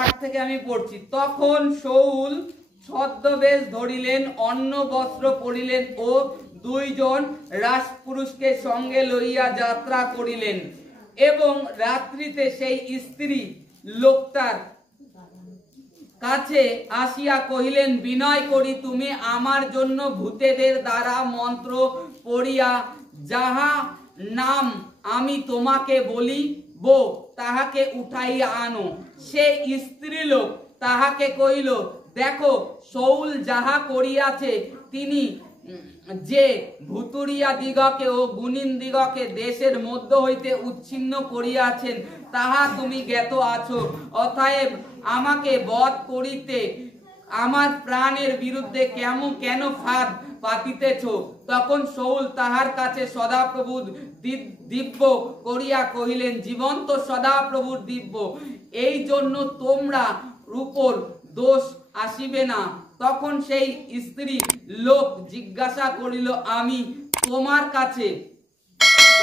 8 থেকে আমি পড়ছি। তখন শাউল ছদ্মবেশ ধরিলেন, অন্য বস্ত্র পরিলেন ও 2 জন রাজপুরুষকে সঙ্গে লইয়া যাত্রা করিলেন এবং রাত্রিতে সেই স্ত্রী লোকটার কাছে আসিয়া কহিলেন, বিনয় করি তুমি আমার জন্য ভূতেদের দ্বারা মন্ত্র পড়িয়া যাহা নাম আমি তোমাকে বলিব তাহাকে উঠাইয়া আনো। সেই স্ত্রীলোক তাহাকে কহিল, দেখো শাউল যাহা করিয়াছে, তিনি যে ভুতুরিয়া দিগকে ও গুণিন দিগকে দেশের মধ্য হইতে উচ্ছিন্ন করিয়াছেন তাহা তুমি জ্ঞাত আছো। অতএব আমাকে বধ করিতে আমার প্রাণের বিরুদ্ধে কেন ফাঁদ পাতিতেছ? তখন শাউল তাহার কাছে সদাপ্রভুর দিব্য করিয়া কহিলেন, জীবন্ত সদাপ্রভুর দিব্য, এই জন্য তোমরা উপর দোষ আসিবে না। তখন সেই স্ত্রী লোক জিজ্ঞাসা করিল, আমি তোমার কাছে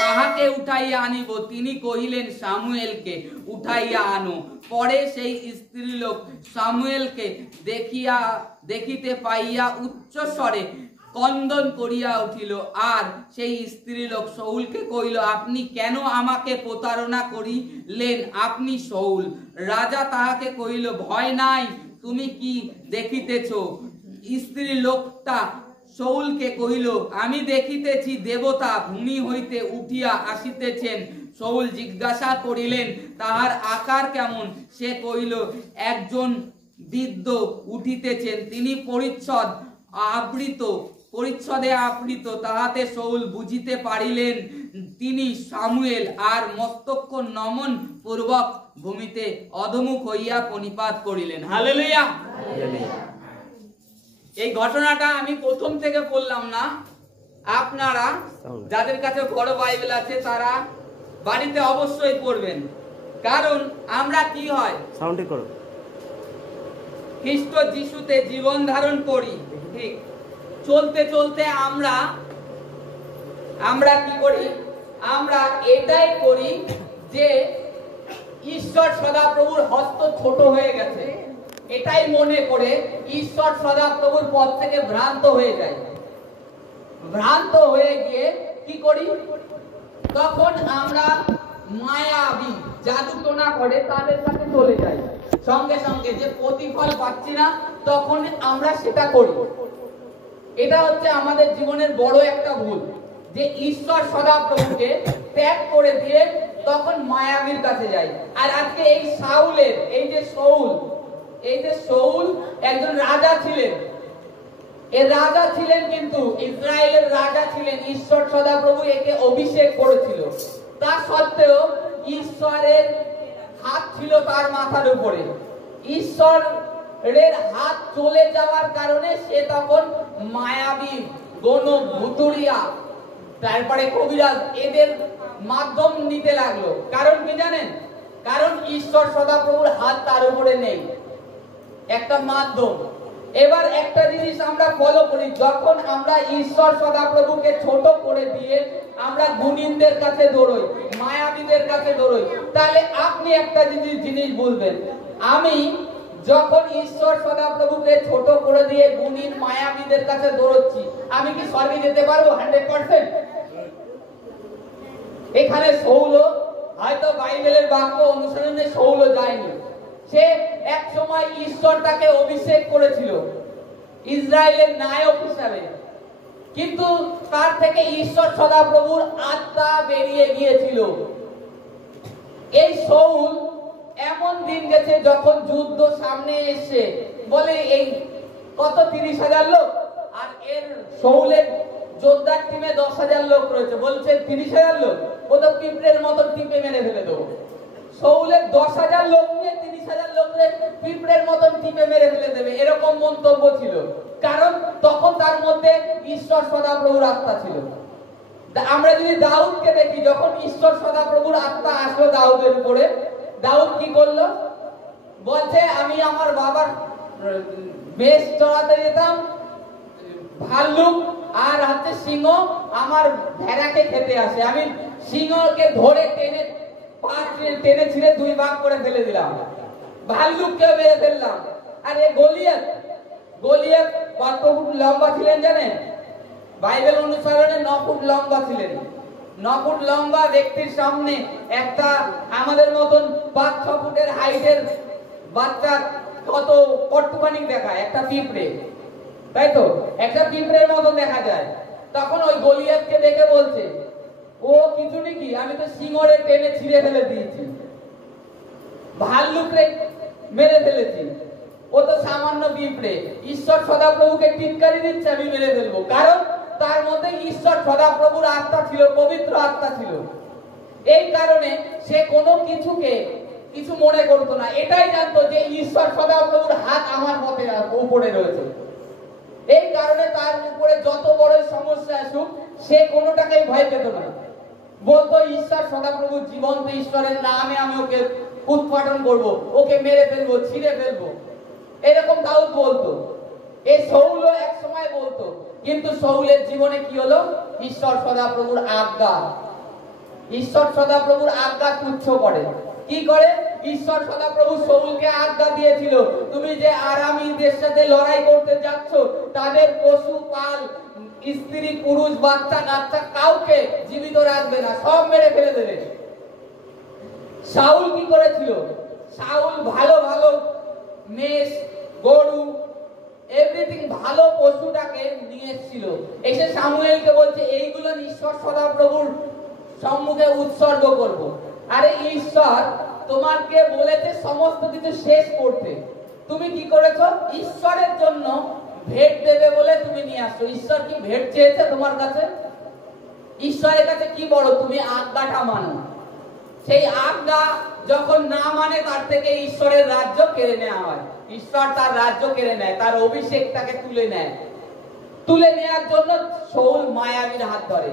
তাহাকে উঠাইয়া আনিব? তিনি কহিলেন, শামুয়েলকে উঠাইয়া আনো। পরে সেই স্ত্রীলোক শামুয়েলকে দেখিতে পাইয়া উচ্চ স্বরে কন্দন করিয়া উঠিল। আর সেই স্ত্রীলোক শাউলকে কহিল, আপনি কেন আমাকে প্রতারণা করিলেন? আপনি শাউল। রাজা তাহাকে কহিল, ভয় নাই, তুমি কি দেখিতেছ? স্ত্রী লোকটা শাউলকে কহিল, আমি দেখিতেছি দেবতা ভূমি হইতে উঠিয়া আসিতেছেন। শাউল জিজ্ঞাসা করিলেন, তাহার আকার কেমন? সে কহিল, একজন বৃদ্ধ উঠিতেছেন, তিনি পরিচ্ছদে আবৃত। তাহাতে শাউল বুঝিতে পারিলেন তিনি শামুয়েল, আর মস্তক নমন পূর্বক ভূমিতে অধমুখ হইয়া প্রণিপাত করিলেন। হালেলুয়া। এই ঘটনাটা আমি প্রথম থেকে বললাম না, আপনারা যাদের কাছে বড় বাইবেল আছে তারা বাড়িতে অবশ্যই পড়বেন। কারণ আমরা কি হয়, খ্রিস্ট যিশুতে জীবন ধারণ করি, ঠিক চলতে চলতে আমরা কি করি, আমরা এটাই করি যে ঈশ্বর সদাপ্রভুর হস্ত ছোট হয়ে গেছে, এটাই মনে করে ঈশ্বর সদাপ্রভুর পথ থেকে ভ্রান্ত হয়ে যায়। ভ্রান্ত হয়ে গিয়ে কি করি, তখন আমরা মায়াবী জাদুটোনা করে তাদের কাছে চলে যাই। সঙ্গে সঙ্গে যে প্রতিফল পাচ্ছি না, তখন আমরা সেটা করি। এটা হচ্ছে আমাদের জীবনের বড় একটা ভুল, যে ঈশ্বর সদাপ্রভুকে ত্যাগ করে দিয়ে তখন মায়াবীর কাছে যাই। আর আজকে এই শাউলের, এই যে শাউল একজন রাজা ছিলেন, এর রাজা ছিলেন, কিন্তু ইসরায়েলের রাজা ছিলেন। ঈশ্বর সদাপ্রভু একে অভিষেক করেছিল, তা সত্ত্বেও ঈশ্বরের হাত ছিল তার মাথার উপরে। ঈশ্বরের হাত চলে যাওয়ার কারণে সে তখন মায়াবী, গণক, ভুতুরিয়া, তারপরে কবিরাজ, এদের মাধ্যম নিতে লাগলো। কারণ কি জানেন? কারণ ঈশ্বর সদাপ্রভুর হাত তার উপরে নেই, একটা মাধ্যম। এবার একটা জিনিস আমরা ফলো করি, যখন আমরা ঈশ্বর সদাপ্রভুকে ছোট করে দিয়ে আমরা গুণীনদের কাছে দৌড়ই, মায়াবীদের কাছে দৌড়ই, তাহলে আপনি একটা জিনিস বুঝবেন, আমি যখন ঈশ্বর সদাপ্রভুকে ছোট করে দিয়ে গুণীন মায়াবীদের কাছে দৌড়চ্ছি, আমি কি স্বর্গে যেতে পারবো 100%? এখানে শাউল হয়তো বাইবেলের বাক্য অনুসরণে শাউল যায়নি। সে এক সময় ঈশ্বর তাকে অভিষেক করেছিল ইসরায়েলের নায়ক হিসাবে, কিন্তু তার থেকে ঈশ্বর সদাপ্রভুর আত্মা বেরিয়ে গিয়েছিল। এই শাউল এমন দিন গেছে যখন যুদ্ধ সামনে এসে বলে, এই কত 30,000 লোক, আর এর শাউলের যোদ্ধার টিমে 10,000 লোক রয়েছে, বলছে 30,000 লোক, ও তো পিঁপড়ের মতন টিপে মেরে ফেলে দেবো। শাউলের 10,000 লোক নিয়ে 30,000 লোককে পিঁপড়ের মতন টিপে মেরে ফেলে দেবে, এরকম মন্তব্য ছিল। কারণ তখন তার মধ্যে ঈশ্বর সদাপ্রভুর আত্মা ছিল। আমরা যদি দাউদকে দেখি, যখন ঈশ্বর সদাপ্রভুর আত্মা আসলো দাউদের উপরে, দাউদ কি করলো? বলছে, আমি আমার বাবার বেশ চড়াতে যেতাম, ভাল্লুক আর হচ্ছে সিংহ আমার ভেড়াকে খেতে আসে, আমি সিংহকে ধরে টেনে ছিঁড়ে 2 ভাগ করে ফেলে দিলাম। ভাল্লুককে মেরে ফেললাম। আর এই গলিয়াত কত ফুট লম্বা ছিলেন জানেন? বাইবেল অনুসারে 9 ফুট লম্বা ছিলেন। 9 ফুট লম্বা ব্যক্তির সামনে একটা আমাদের মতন 5-6 ফুটের হাইটের বাচ্চা কতটুখানি দেখায়? একটা পিঁপড়ে, তাই তো? একটা পিঁপড়ের মতন দেখা যায়। তখন ওই গলিয়াতকে দেখে বলছে, ও কিছু নাকি, আমি তো সিংহরে টেনে ছিঁড়ে ফেলে দিয়েছি, ভাল্লুকরে মেরে ফেলেছি, ও তো সামান্য পিঁপড়ে। ঈশ্বর সদাপ্রভুকে টিটকারি দিচ্ছে আমি মেরে ফেলবো, কারণ তার মধ্যে ঈশ্বর সদাপ্রভুর আত্মা ছিল, পবিত্র আত্মা ছিল। এই কারণে সে কোনো কিছুকে কিছু মনে করতো না, এটাই জানতো যে ঈশ্বর সদাপ্রভুর হাত আমার পথে উপরে রয়েছে। এই কারণে তার উপরে যত বড় সমস্যা আসুক সে কোনোটাকেই ভয় পেত না। বলতো ঈশ্বর সদাপ্রভু জীবন্ত, ঈশ্বরের নামে আমি ওকে উৎপাদন করব, ওকে মেরে ফেলবো, ছিঁড়ে ফেলবো, এরকম দাউদ বলতো। এই শাউলও এক সময় বলতো, কিন্তু শাউলের জীবনে কি হলো? ঈশ্বর সদাপ্রভুর আজ্ঞা তুচ্ছ করে। কি করে? ঈশ্বর সদাপ্রভু শাউলকে আজ্ঞা দিয়েছিল, তুমি যে আরামীদের সাথে লড়াই করতে যাচ্ছ তাদের পশু পাল, স্ত্রী পুরুষ বাচ্চা কাচ্চা কাউকে জীবিত রাখবে না, সব মেরে ফেলে দেবে। শাউল কি করেছিল? শাউল ভালো ভালো মেষ, গরু, এভরিথিং ভালো পশুটাকে নিয়ে এসেছিল, এসে শামুয়েলকে বলছে এইগুলো ঈশ্বর সদাপ্রভুর সম্মুখে উৎসর্গ করব। আরে ঈশ্বর তোমাকে বলেছে সমস্ত কিছু শেষ করতে, তুমি কি করেছো? ঈশ্বরের জন্য ভেট দেবে বলে তুমি নিয়ে আসছো। ঈশ্বর কি ভেট চেয়েছে তোমার কাছে? ঈশ্বরের কাছে কি বড়? তুমি আজ্ঞাটা মানো। সেই আজ্ঞা যখন না মানে তার থেকে ঈশ্বরের রাজ্য কেড়ে নেওয়া হয়। ঈশ্বর তার রাজ্য কেড়ে নেয়, তার অভিষেকটাকে তুলে নেয়। তুলে নেওয়ার জন্য শাউল মায়াবীর হাত ধরে,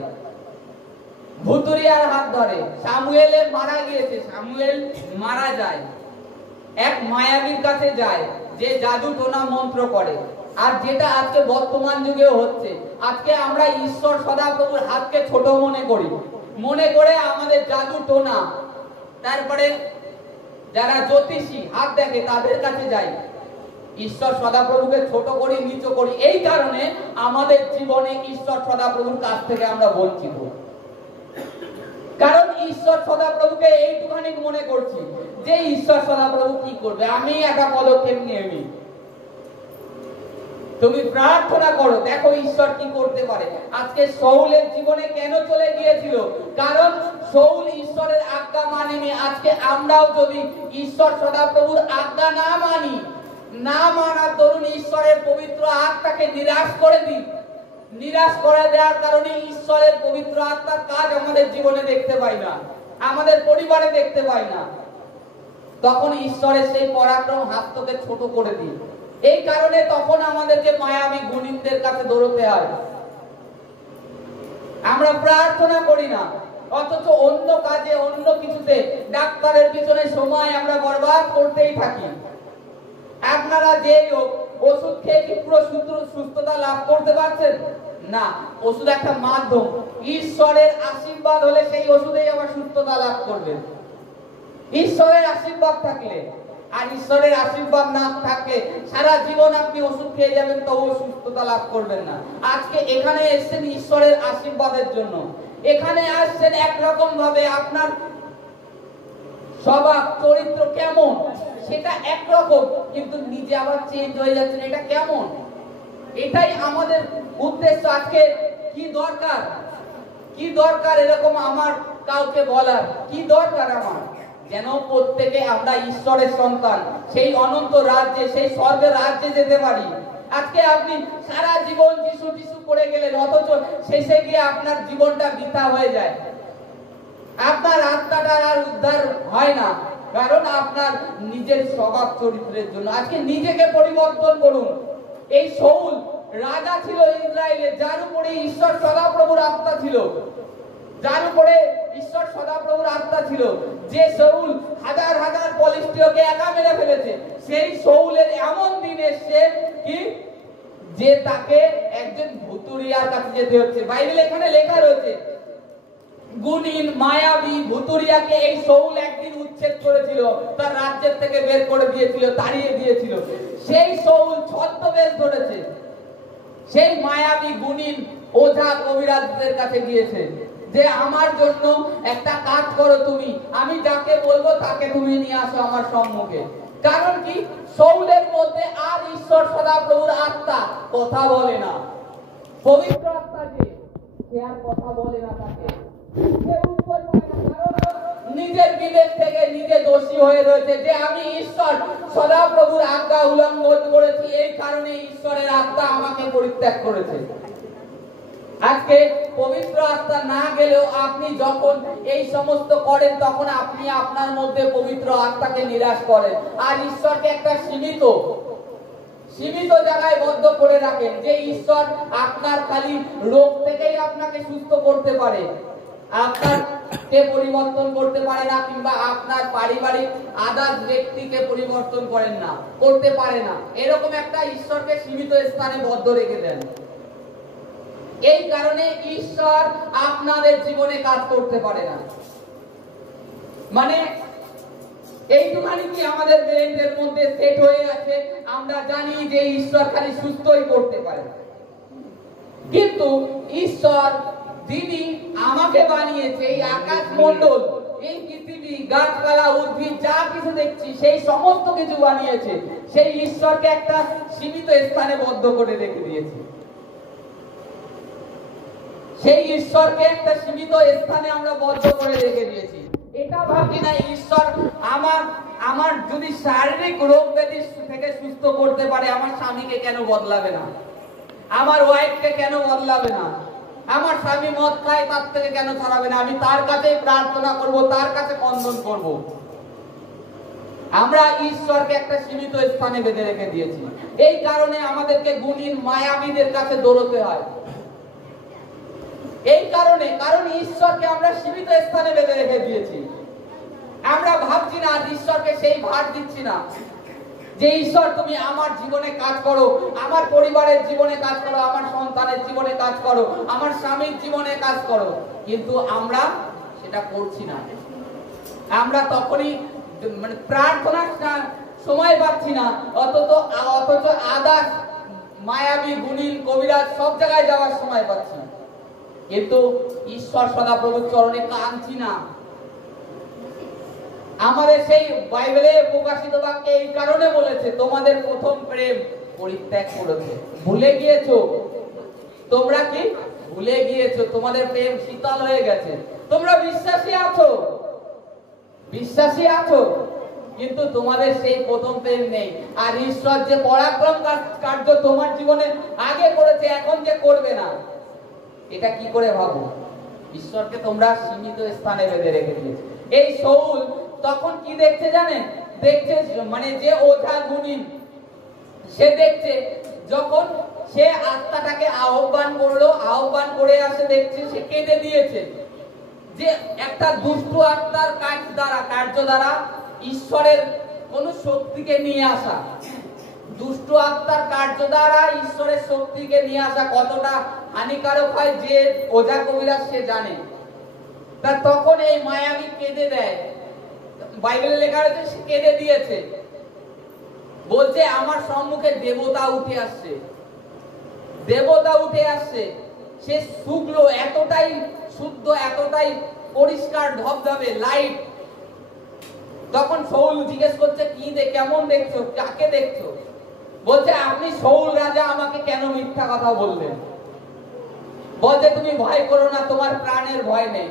ভুতুরিয়ার হাত ধরে। শামুয়েলের মারা গিয়েছে, শামুয়েল মারা যায়, এক মায়াবীর কাছে যায় যে জাদু টোনা মন্ত্র করে। আর যেটা আজকে বর্তমান যুগেও হচ্ছে, আজকে আমরা ঈশ্বর সদাপ্রভুর হাতকে ছোট মনে করি, মনে করে আমাদের জাদু টোনা, তারপরে যারা জ্যোতিষী হাত দেখে তাদের কাছে যাই, ঈশ্বর সদাপ্রভুকে ছোট করি, নিচ করি। এই কারণে আমাদের জীবনে ঈশ্বর সদাপ্রভুর কাছ থেকে আমরা বঞ্চিত, কারণ ঈশ্বর সদাপ্রভুকে এইটুখানি মনে করছি যে ঈশ্বর সদাপ্রভু কি করবে, আমি একটা পদক্ষেপ নিয়ে নিই। তুমি প্রার্থনা করো, দেখো ঈশ্বর কি করতে পারে। আজকে শাউলের জীবনে কেন চলে গিয়েছিল? কারণ শাউল ঈশ্বরের আজ্ঞা মানেনি। আজকে আমরাও যদি ঈশ্বর সদাপ্রভুর আজ্ঞা না মানি, না মানার দরুন ঈশ্বরের পবিত্র আত্মাকে নিরাশ করে দিই, নিরাশ করে দেওয়ার কারণে ঈশ্বরের পবিত্র আত্মার কাজ আমাদের জীবনে দেখতে পাই না, আমাদের পরিবারে দেখতে পাই না, তখন ঈশ্বরের সেই পরাক্রম হাতকে ছোট করে দিই। এই কারণে তখন আমাদেরকে মায়াবী গুণীদের কাছে দৌড়তে হয়। আমরা প্রার্থনা করি না, অথচ অন্য কাজে, অন্য কিছুতে, ডাক্তারের পিছনে সময় আমরা বরবাদ করতেই থাকি। আপনারা যে ওষুধ খেয়ে কি পুরো সুস্থতা লাভ করতে পারছেন? না, ওষুধ একটা মাধ্যম। ঈশ্বরের আশীর্বাদ হলে সেই ওষুধেই আবার সুস্থতা লাভ করবেন। ঈশ্বরের আশীর্বাদ থাকলে, আর ঈশ্বরের আশীর্বাদ না থাকলে সারা জীবন আপনি ওষুধ খেয়ে যাবেন, তবুও সুস্থতা লাভ করবেন না। আজকে এখানে এসেছেন ঈশ্বরের আশীর্বাদের জন্য, এখানে আসছেন একরকম ভাবে, আপনার স্বভাব চরিত্র কেমন সেটা একরকম, কিন্তু নিজে আবার চেঞ্জ হয়ে যাচ্ছেন, এটা কেমন? এটাই আমাদের উদ্দেশ্য। আজকে কি দরকার, কি দরকার এরকম আমার কাউকে বলার, কি দরকার আমার? যেন প্রত্যেকে আমরা ঈশ্বরের সন্তান, সেই অনন্ত রাজ্যে, সেই স্বর্গের রাজ্যে যেতে পারি। আজকে আপনি সারা জীবন যিশু যিশু করে গেলেন, অথচ শেষে গিয়ে আপনার জীবনটা বৃথা হয়ে যায়, আপনার আত্মাটা আর উদ্ধার হয় না, কারণ আপনার নিজের স্বভাব চরিত্রের জন্য। আজকে নিজেকে পরিবর্তন করুন। এই শাউল রাজা ছিল ইসরায়েলের, যার উপরে ঈশ্বর সদাপ্রভুর আত্মা ছিল, যার উপরে ঈশ্বর সদাপ্রভুর আত্মা ছিল, যে শাউল হাজার হাজার ফিলিস্তীয়কে একা মেরে ফেলেছে, সেই শাউলের এমন দিন এসেছে কি যে তাকে একজন ভুতুরিয়ার কাছে যেতে হচ্ছে। বাইবেল এখানে লেখা রয়েছে, গুণীন মায়াবী ভুতুরিয়াকে এই সৌল একদিন উচ্ছেদ করেছিল, তার রাজ্যের থেকে বের করে দিয়েছিল, তাড়িয়ে দিয়েছিল। সেই সৌল ছদ্মবেশ ধরেছে, সেই মায়াবী গুণীন ওঝা কবিরাজদের কাছে গিয়েছে যে আমার জন্য একটা কাজ করো তুমি, আমি যাকে বলবো তাকে তুমি নিয়ে আসো আমার সম্মুখে। কারণ কি, সৌলের মধ্যে আর ঈশ্বর সদাপ্রভুর আত্মা কথা বলে না, পবিত্র আত্মা সে আর কথা বলে না, তাকে নিজের বিবেক থেকে নিজে দোষী হয়ে রয়েছে যে আমি ঈশ্বর সদাপ্রভুর আজ্ঞা উল্লঙ্ঘন করেছি, এই কারণে ঈশ্বরের আত্মা আমাকে পরিত্যাগ করেছে। আজকে পবিত্র আত্মা না গেলেও আপনি যখন এই সমস্ত করেন তখন আপনি আপনার মধ্যে পবিত্র আত্মাকে নিরাশ করেন, আর ঈশ্বরকে একটা সীমিত জায়গায় বদ্ধ করে রাখেন যে ঈশ্বর আপনার খালি রোগ থেকেই আপনাকে সুস্থ করতে পারে, আপনাকে পরিবর্তন করতে পারে না, কিংবা আপনার পারিবারিক আদার্স ব্যক্তিকে পরিবর্তন করেন না, করতে পারে না, এরকম একটা ঈশ্বরকে সীমিত স্থানে বদ্ধ রেখে দেন। এই কারণে ঈশ্বর আপনাদের জীবনে কাজ করতে পারে না। মানে এইটুখানি কি আমাদের ব্রেনের মধ্যে সেট হয়ে আছে, আমরা জানি যে ঈশ্বর খালি সুস্থই করতে পারে, কিন্তু ঈশ্বর যিনি আমাকে বানিয়েছে, এই আকাশ মণ্ডল, এই পৃথিবী, গাছপালা, উদ্ভিদ, যা কিছু দেখছি সেই সমস্ত কিছু বানিয়েছে, সেই ঈশ্বরকে একটা সীমিত স্থানে বদ্ধ করে রেখে দিয়েছে। সেই ঈশ্বরকে একটা সীমিত স্থানে আমরা বদ্ধ করে রেখে দিয়েছি। এটা ভাবছি না ঈশ্বর আমার যদি শারীরিক রোগ ব্যাধি থেকে সুস্থ করতে পারে, আমার স্বামীকে কেন বদলাবে না, আমার ওয়াইফকে কেন বদলাবে না, আমার স্বামী মদ খায় তার থেকে কেন ছাড়াবে না, আমি তার কাছেই প্রার্থনা করব, তার কাছে বন্দন করব। আমরা ঈশ্বরকে একটা সীমিত স্থানে বেঁধে রেখে দিয়েছি, এই কারণে আমাদেরকে গুণীন মায়াবীদের কাছে দৌড়তে হয়। এই কারণে, কারণ ঈশ্বরকে আমরা সীমিত স্থানে বেঁধে রেখে দিয়েছি। আমরা ভাবছি না, ঈশ্বরকে সেই ভার দিচ্ছি না যে ঈশ্বর তুমি আমার জীবনে কাজ করো, আমার পরিবারের জীবনে কাজ করো, আমার সন্তানের জীবনে কাজ করো, আমার স্বামীর জীবনে কাজ করো, কিন্তু আমরা সেটা করছি না। আমরা তখনই মানে প্রার্থনার সময় পাচ্ছি না, অথচ আদার্স মায়াবী গুণীন কবিরাজ সব জায়গায় যাওয়ার সময় পাচ্ছি না, কিন্তু ঈশ্বর সদাপ্রভুর চরণে কাঁদছি না। আমাদের সেই বাইবেলে প্রকাশিত বাক্যে এই কারণে বলেছে, তোমাদের প্রথম প্রেম পরিত্যাগ করেছে, ভুলে গিয়েছো। তোমরা কি ভুলে গিয়েছো? তোমাদের প্রেম শীতল হয়ে গেছে। তোমরা বিশ্বাসী আছো, কিন্তু তোমাদের সেই প্রথম প্রেম নেই। আর ঈশ্বর যে পরাক্রম কার্য তোমার জীবনে আগে করেছে, এখন যে করবে না, এটা কি করে ভাবো? ঈশ্বরকে তোমরা সীমিত স্থানে বেঁধে রেখে দিয়েছো। এই সৌল তখন কি দেখছে জানেন? দেখছে মানে যে ওঝা গুণীন, সে দেখছে যখন সে আত্মাটাকে আহ্বান করলো, আহ্বান করে আসে দেখছে সে কেঁদে দিয়েছে। যে একটা দুষ্ট আত্মার কার্য দ্বারা ঈশ্বরের কোন শক্তিকে নিয়ে আসা, দুষ্ট আত্মার কার্য দ্বারা ঈশ্বরের শক্তিকে নিয়ে আসা কতটা হানিকারক হয় যে ওঝা কবিরাজ সে জানে। তা তখন এই মায়াবী কেঁদে দেয়, বাইবেলে লেখা রয়েছে সে কেঁদে দিয়েছে, বলছে আমার সম্মুখে দেবতা উঠে আসছে, দেবতা উঠে আসছে। সে শুকলো, এতটাই শুদ্ধ, এতটাই পরিষ্কার, ধবধবে লাইট। তখন সৌল জিজ্ঞেস করছে, কি কেমন দেখছো, কাকে দেখছো? বলছে আপনি সৌল রাজা, আমাকে কেন মিথ্যা কথা বললেন? বলছে তুমি ভয় করো না, তোমার প্রাণের ভয় নেই।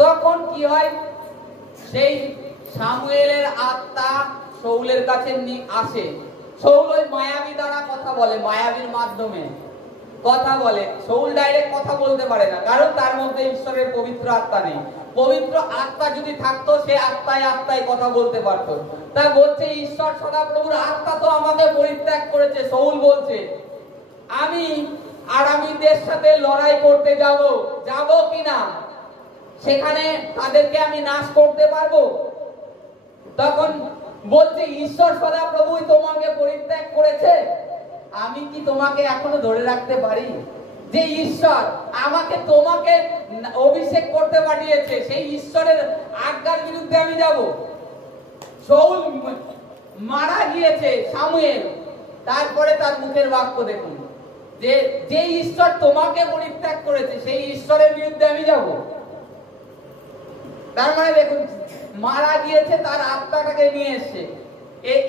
তখন কি হয়, সেই সামুয়েলের আত্মা সৌলের কাছে আসে। সৌল ওই মায়াবী দ্বারা কথা বলে, মায়াবীর মাধ্যমে কথা বলে। সৌল ডাইরেক্ট কথা বলতে পারে না, কারণ তার মধ্যে ঈশ্বরের পবিত্র আত্মা নেই। পবিত্র আত্মা যদি থাকতো, সে আত্মায় কথা বলতে পারতো। তা বলছে ঈশ্বর সদাপ্রভুর আত্মা তো আমাকে পরিত্যাগ করেছে। সৌল বলছে আমি আরামীদের সাথে লড়াই করতে যাব কিনা, সেখানে তাদেরকে আমি নাশ করতে পারবো? তখন বলছে ঈশ্বর সদাপ্রভুই তোমাকে পরিত্যাগ করেছে, আমি কি তোমাকে এখনো ধরে রাখতে পারি? যে ঈশ্বর আমাকে তোমাকে অভিষেক করতে পাঠিয়েছে, সেই ঈশ্বরের আজ্ঞার বিরুদ্ধে আমি যাব? শাউল মারা গিয়েছে শামুয়েল, তারপরে তার মুখের বাক্য দেখুন, যে যে ঈশ্বর তোমাকে পরিত্যাগ করেছে সেই ঈশ্বরের বিরুদ্ধে আমি যাব? তার মানে দেখুন, মারা গিয়েছে, তার আত্মাটাকে নিয়ে এসছে।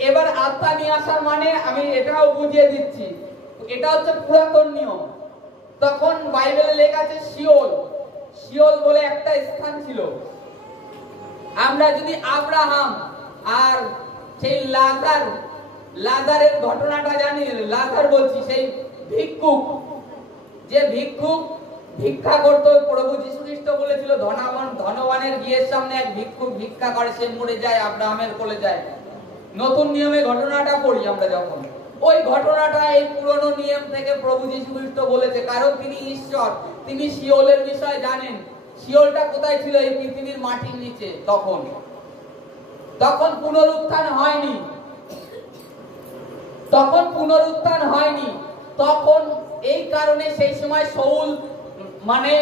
এবার আত্মা নিয়ে আসার মানে আমি এটাও বুঝিয়ে দিচ্ছি, এটা হচ্ছে পুরাতন নিয়ম। তখন বাইবেলে লেখা আছে শিওল, শিওল বলে একটা স্থান ছিল। আমরা যদি আব্রাহাম আর সেই লাজারের ঘটনাটা জানি, লাজার বলছি, সেই ভিক্ষুক, যে ভিক্ষুক ভিক্ষা করতো, প্রভু যীশু খ্রিস্ট বলেছিল ধনবানের গৃহের সামনে এক ভিক্ষুক ভিক্ষা করে, সে মরে যায়, আব্রাহামের কোলে যায়। নতুন নিয়মে ঘটনাটা পড়ি আমরা যখন, ওই ঘটনাটা এই পুরনো নিয়ম থেকে প্রভু যীশু খ্রিস্ট বলেছে, কারণ তিনি ঈশ্বর, তিনি শিওলের বিষয় জানেন। শিওলটা কোথায় ছিল? এই পৃথিবীর মাটির নিচে। তখন পুনরুত্থান হয়নি, তখন এই কারণে সেই সময় শাউল মানে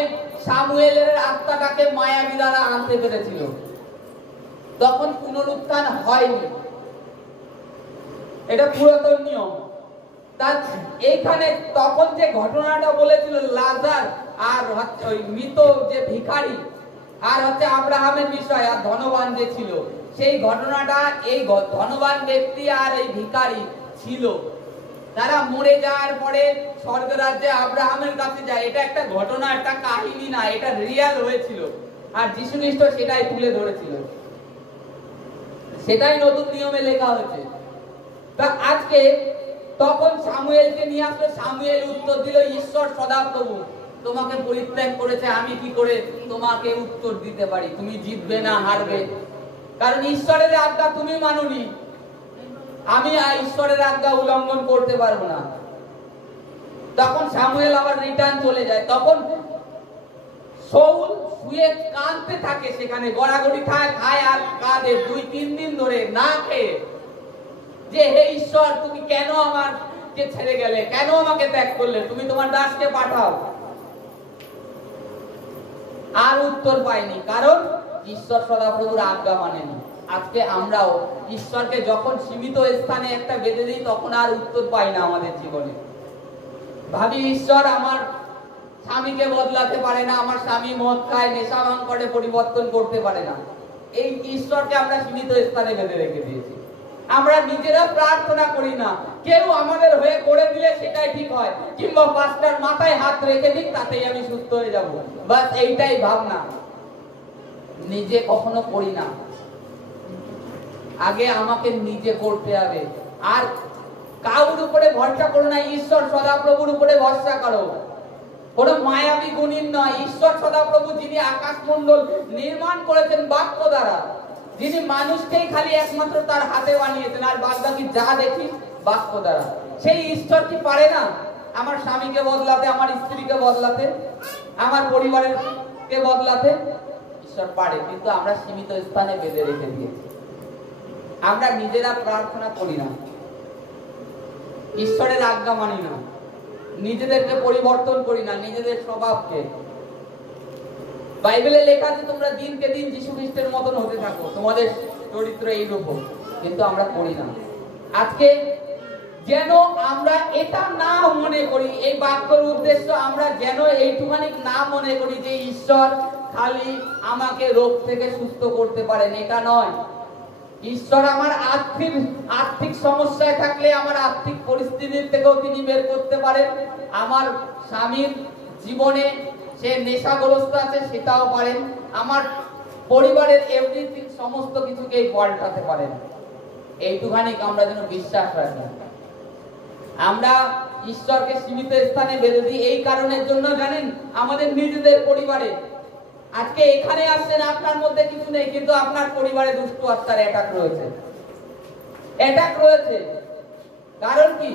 শামুয়েলের আত্মাটাকে মায়াবী দ্বারা আনতে পেরেছিল, তখন পুনরুত্থান হয়নি। এটা পুরাতন নিয়ম। তার এইখানে তখন যে ঘটনাটা বলেছিল লাজার আর ওই মৃত যে ভিখারি আর হচ্ছে আব্রাহামের বিষয় আর ধনবান যে ছিল, সেই ঘটনাটা এই ধনবান ব্যক্তি আর এই ভিখারি ছিল, তারা মরে যাওয়ার পরে স্বর্গরাজ্যে আব্রাহামের কাছে যায়। এটা একটা ঘটনা, একটা কাহিনী না, এটা রিয়েল হয়েছিল। আর যীশু খ্রিস্ট সেটাই তুলে ধরেছিল, সেটাই নতুন নিয়মে লেখা হয়েছে। তা আজকে তখন শামুয়েলকে নিয়ে আসলো, শামুয়েল উত্তর দিল, ঈশ্বর সদাপ্রভু তোমাকে পরিত্যাগ করেছে, আমি কি করে তোমাকে উত্তর দিতে পারি? তুমি জিতবে না হারবে, কারণ ঈশ্বরের আজ্ঞা তুমি মানোনি, আমি ঈশ্বরের আজ্ঞা উল্লঙ্ঘন করতে পারবো না। তখন শামুয়েল আবার রিটার্ন চলে যায়। তখন শাউল শুয়ে কাঁদতে থাকে, সেখানে গড়াগড়ি খায় আর কাঁদে 2-3 দিন ধরে না খেয়ে, যে হে ঈশ্বর তুমি কেন আমাকে ছেড়ে গেলে, কেন আমাকে ত্যাগ করলে, তুমি তোমার দাসকে পাঠাও। আর উত্তর পায়নি, কারণ ঈশ্বর সদাপ্রভুর আজ্ঞা মানেনি। আজকে আমরাও ঈশ্বরকে যখন সীমিত স্থানে একটা বেঁধে দিই, তখন আর উত্তর পাই না আমাদের জীবনে। ভাবি ঈশ্বর আমার স্বামীকে বদলাতে পারে না, আমার স্বামী মদ খায়, নেশা ভাঙ করে, পরিবর্তন করতে পারে না। এই ঈশ্বরকে আমরা সীমিত স্থানে বেঁধে রেখে দিয়েছি। আমরা নিজেরা প্রার্থনা করি না, কেউ আমাদের হয়ে করে দিলে সেটাই ঠিক হয়, কিংবা পাস্টার মাথায় হাত রেখে দিক তাতেই আমি সুস্থ হয়ে যাব, বাস এইটাই ভাবনা। নিজে কখনো করি না, আগে আমাকে নিজে করতে হবে। আর কাউর উপরে ভরসা করো না, ঈশ্বর সদাপ্রভুর উপরে ভরসা করো। কোন মায়াবী গুণীন নয়, ঈশ্বর সদাপ্রভু যিনি আকাশ মণ্ডল নির্মাণ করেছেন বাক্য দ্বারা, যিনি মানুষকেই খালি একমাত্র তার হাতে বানিয়েছেন, আর বাদ বাকি যা দেখি বাক্য দ্বারা, সেই ঈশ্বর কি পারে না আমার স্বামীকে বদলাতে, আমার স্ত্রীকে বদলাতে, আমার পরিবারের কে বদলাতে? ঈশ্বর পারে, কিন্তু আমরা সীমিত স্থানে বেঁধে রেখে দিয়েছি। আমরা নিজেরা প্রার্থনা করি না, ঈশ্বরের আজ্ঞা মানি না, নিজেদেরকে পরিবর্তন করি না, নিজেদের স্বভাবকে। বাইবেলে লেখা আছে তোমরা দিনকে দিন যীশু খ্রিস্টের মতন হতে থাকো, তোমাদের চরিত্র এইরকম, কিন্তু আমরা করি না। আজকে যেন আমরা এটা না মনে করি, এই বাক্যের উদ্দেশ্য আমরা যেন এইটুখানি না মনে করি যে ঈশ্বর খালি আমাকে রোগ থেকে সুস্থ করতে পারেন, এটা নয়। ঈশ্বর আমার আর্থিক সমস্যায় থাকলে আমার আর্থিক পরিস্থিতির থেকেও তিনি বের করতে পারেন। আমার স্বামীর জীবনে সে নেশাগ্রস্ত আছে সেটাও পারেন। আমার পরিবারের এভরিথিং সমস্ত কিছুকেই পাল্টাতে পারেন। এইটুখানি আমরা যেন বিশ্বাস রাখি। আমরা ঈশ্বরকে সীমিত স্থানে বেঁধে দিই এই কারণের জন্য, জানেন, আমাদের নিজেদের পরিবারে আজকে এখানে আসছেন, আপনার মধ্যে কিছু নেই, কিন্তু আপনার পরিবারে দুষ্ট আত্মার অ্যাটাক রয়েছে। কারণ কি?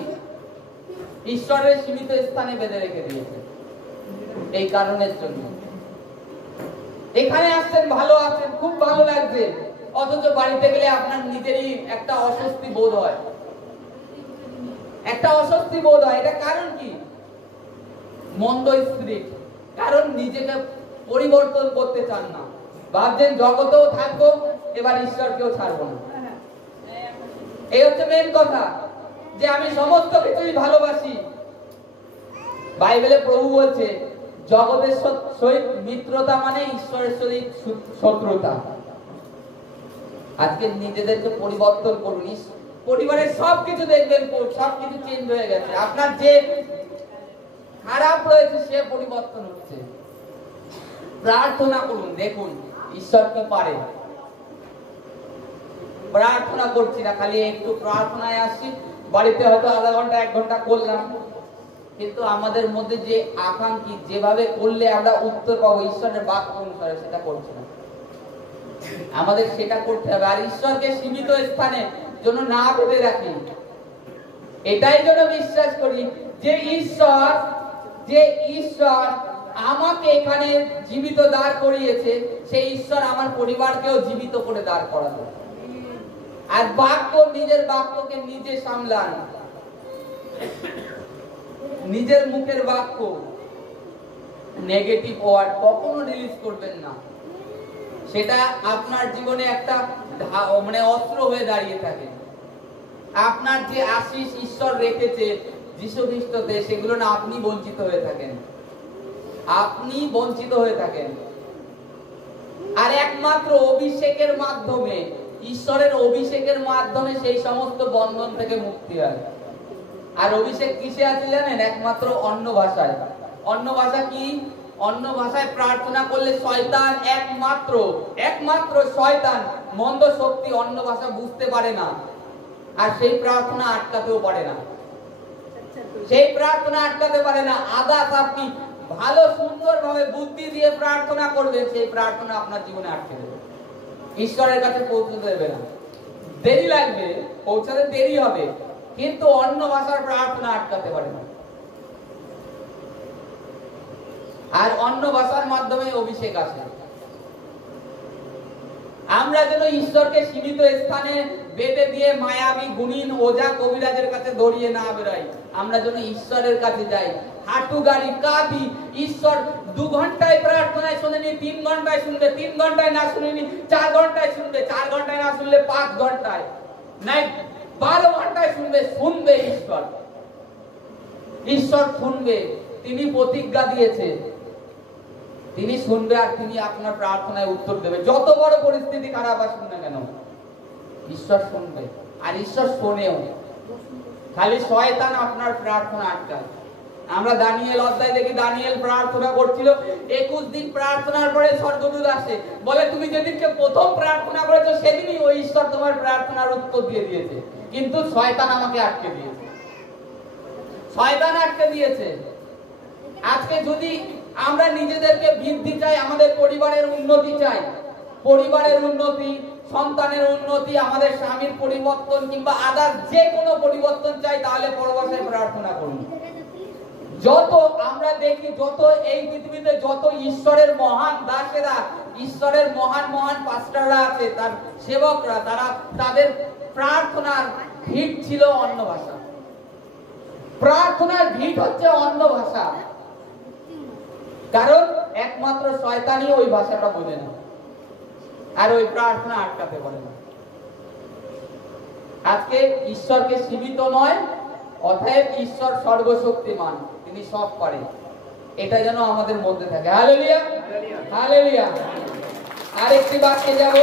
ঈশ্বরের সীমিত স্থানে বেঁধে রেখে দিয়েছে। এই কারণের জন্য এখানে আসছেন, ভালো আছেন, খুব ভালো লাগছে, অথচ বাড়িতে গেলে আপনার নিজেরই একটা অস্বস্তি বোধ হয়। এটা কারণ কি? মন্দ স্পিরিট, কারণ নিজেকে পরিবর্তন করতে চান না, ভাবছেন জগতেও থাকবো, এবার ঈশ্বরকেও ছাড়বো না। এই হচ্ছে মেন কথা, যে আমি সমস্ত কিছুই ভালোবাসি। বাইবেলে প্রভু বলছে জগতের সহিত মিত্রতা মানে ঈশ্বরের সহিত শত্রুতা। আজকে নিজেদেরকে পরিবর্তন করুন, পরিবারের সবকিছু দেখবেন সবকিছু চেঞ্জ হয়ে গেছে, আপনার যে খারাপ রয়েছে সে পরিবর্তন হচ্ছে। প্রার্থনা করুন, দেখুন ঈশ্বর কি পারে। প্রার্থনা করছি না, খালি একটু প্রার্থনায় আসছি, বাড়িতে হয়তো আধা ঘন্টা 1 ঘন্টা করলাম, কিন্তু আমাদের মধ্যে যে আকাঙ্ক্ষী যেভাবে করলে আমরা উত্তর পাবো ঈশ্বরের বাক্য অনুসারে সেটা করছি না। আমাদের সেটা করতে হবে। আর ঈশ্বরকে সীমিত স্থানে যেন না বেঁধে রাখি, এটাই যেন বিশ্বাস করি যে ঈশ্বর আমাকে এখানে জীবিত দাঁড় করিয়েছে, সেই ঈশ্বর আমার পরিবারকেও জীবিত করে দাঁড় করাবে। আর নিজের বাক্যকে নিজে সামলান, নিজের মুখের বাক্য নেগেটিভ ওয়ার্ড কখনো রিলিজ করবেন না। সেটা আপনার জীবনে একটা অস্ত্র হয়ে দাঁড়িয়ে থাকে। আপনার যে আশীষ ঈশ্বর রেখেছে যীশু খ্রিস্টতে, সেগুলো না আপনি বঞ্চিত হয়ে থাকেন, আপনি বঞ্চিত হয়ে থাকেন। আর একমাত্র অভিষেকের মাধ্যমে, ঈশ্বরের অভিষেকের মাধ্যমে সেই সমস্ত বন্ধন থেকে মুক্তি হয়। আর অভিষেক কিসে আছে জানেন? একমাত্র অন্য ভাষায়। অন্য ভাষা কি? অন্য ভাষায় প্রার্থনা করলে শয়তান, একমাত্র শয়তান, মন্দ শক্তি অন্য ভাষা বুঝতে পারে না, আর সেই প্রার্থনা আটকাতেও পারে না। সেই প্রার্থনা আটকাতে পারে না। আদাস আপনি ভালো সুন্দরভাবে বুদ্ধি দিয়ে প্রার্থনা করবেন, সেই প্রার্থনা আপনার জীবনে আটকে দেবে, ঈশ্বরের কাছে পৌঁছতে দেবে না। দেরি লাগবে, পৌঁছাতে দেরি হবে, কিন্তু অন্য ভাষার প্রার্থনা আটকাতে পারে না। আর অন্য ভাষার মাধ্যমে অভিষেক আসে। আমরা যেন ঈশ্বরকে সীমিত স্থানে বেঁধে দিয়ে মায়াবী গুণীন ওঝা কবিরাজের কাছে দৌড়িয়ে না বেরোই। আমরা যেন ঈশ্বরের কাছে যাই, হাঁটু গাড়ি কাঁদি। ঈশ্বর 2 ঘন্টায় প্রার্থনায় শুনেনি, 3 ঘন্টায় শুনবে, 3 ঘন্টায় না শুনেনি 4 ঘন্টায় শুনবে, 4 ঘন্টায় না শুনলে 5 ঘন্টায়, নাই 12 ঘন্টায় শুনবে। ঈশ্বর শুনবে। তিনি প্রতিজ্ঞা দিয়েছে, তিনি শুনবে আর তিনি আপনার প্রার্থনায় উত্তর দেবে। যত বড় পরিস্থিতি খারাপ আসুন না কেন, ঈশ্বর শুনবে। আর ঈশ্বর শোনেও, খালি শয়তান আপনার প্রার্থনা আটকায়। আমরা দানিয়েল অধ্যায় দেখি, দানিয়েল প্রার্থনা করছিল, 21 দিন প্রার্থনার পরে স্বর্গদূত আসে, বলে তুমি যেদিনকে প্রথম প্রার্থনা করেছো সেদিনই ওই ঈশ্বর তোমার প্রার্থনার উত্তর দিয়ে দিয়েছে, কিন্তু শয়তান আমাকে আটকে দিয়েছে। শয়তান আটকে দিয়েছে। আজকে যদি আমরা নিজেদেরকে বৃদ্ধি চাই, আমাদের পরিবারের উন্নতি চাই, পরিবারের উন্নতি, সন্তানের উন্নতি, আমাদের স্বামীর পরিবর্তন কিংবা আদার যে কোনো পরিবর্তন চাই, তাহলে পরবর্তীতে প্রার্থনা করুন। যত আমরা দেখি, যত এই পৃথিবীতে যত ঈশ্বরের মহান দাসেরা, ঈশ্বরের মহান মহান পাস্টাররা আছে, তার সেবকরা, তারা তাদের প্রার্থনার ভিট ছিল অন্য ভাষা। প্রার্থনার ভিট হচ্ছে অন্য ভাষা, কারণ একমাত্র শয়তানই ওই ভাষাটা বোঝে না, আর ওই প্রার্থনা আটকাতে পারে না। আজকে ঈশ্বরকে সীমিত নয়, অতএব ঈশ্বর সর্বশক্তিমান, তিনি সব পারেন, এটা যেন আমাদের মধ্যে থাকে। Hallelujah, hallelujah. আরেকটি বাক্যে যাব।